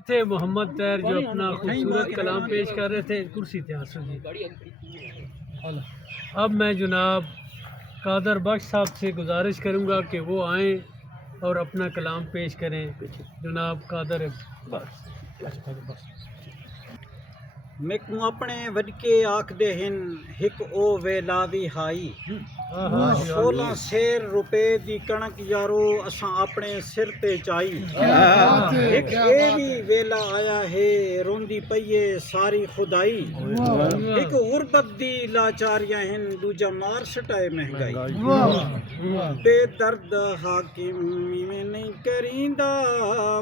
थे मोहम्मद तैर जो अपना खूबसूरत कलाम पेश कर रहे थे। कुर्सी थे आंसू जी। अब मैं जनाब कादर बख्श साहब से गुजारिश करूंगा कि वो आएँ और अपना कलाम पेश करें। जनाब कादर मैकू अपने वडके आखदे हिन हिक ओ वेलावी हाई 16 शेर रुपए दी कणक यारो असां अपने सिर ते चाई एक ए भी वेला आया है रोंदी पईए सारी खुदाई एक गुरबत दी लाचारियां हिन दूजा मार सटाए महंगाई बेदर्द हाकिम में नहीं करींदा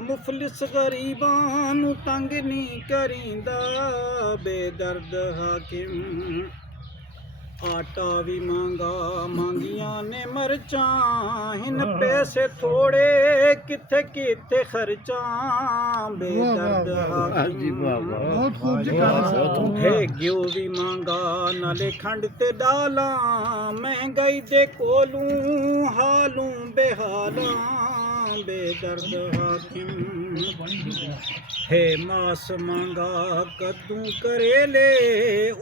मुफलिस गरीबां नू तंग नहीं करींदा बेदर्द हाकिम आटा भी मांगा मांगिया ने मरचा हिन पैसे थोड़े किथे किथे खर्चा बेदर्द हाकिम है घ्यो भी मांगा नाले खंड ते डाला महंगाई दे कोलू हालू बेहाला बेदर्द हाकिम है मास मांगा कद्दू करेले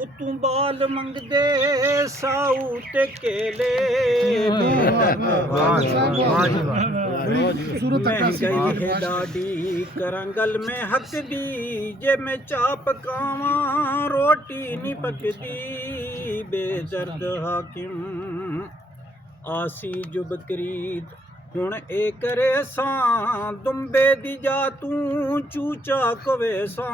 उतू बाल मंगदे साऊ ते केले महंगाई है डाडी करंगल में हक दी जे मैं चाप कावा रोटी नहीं पकदी बेदर्द हाकिम आसी जुब करीद हुण ए करे सां दुंबे दी जा तू चूचा कवे सां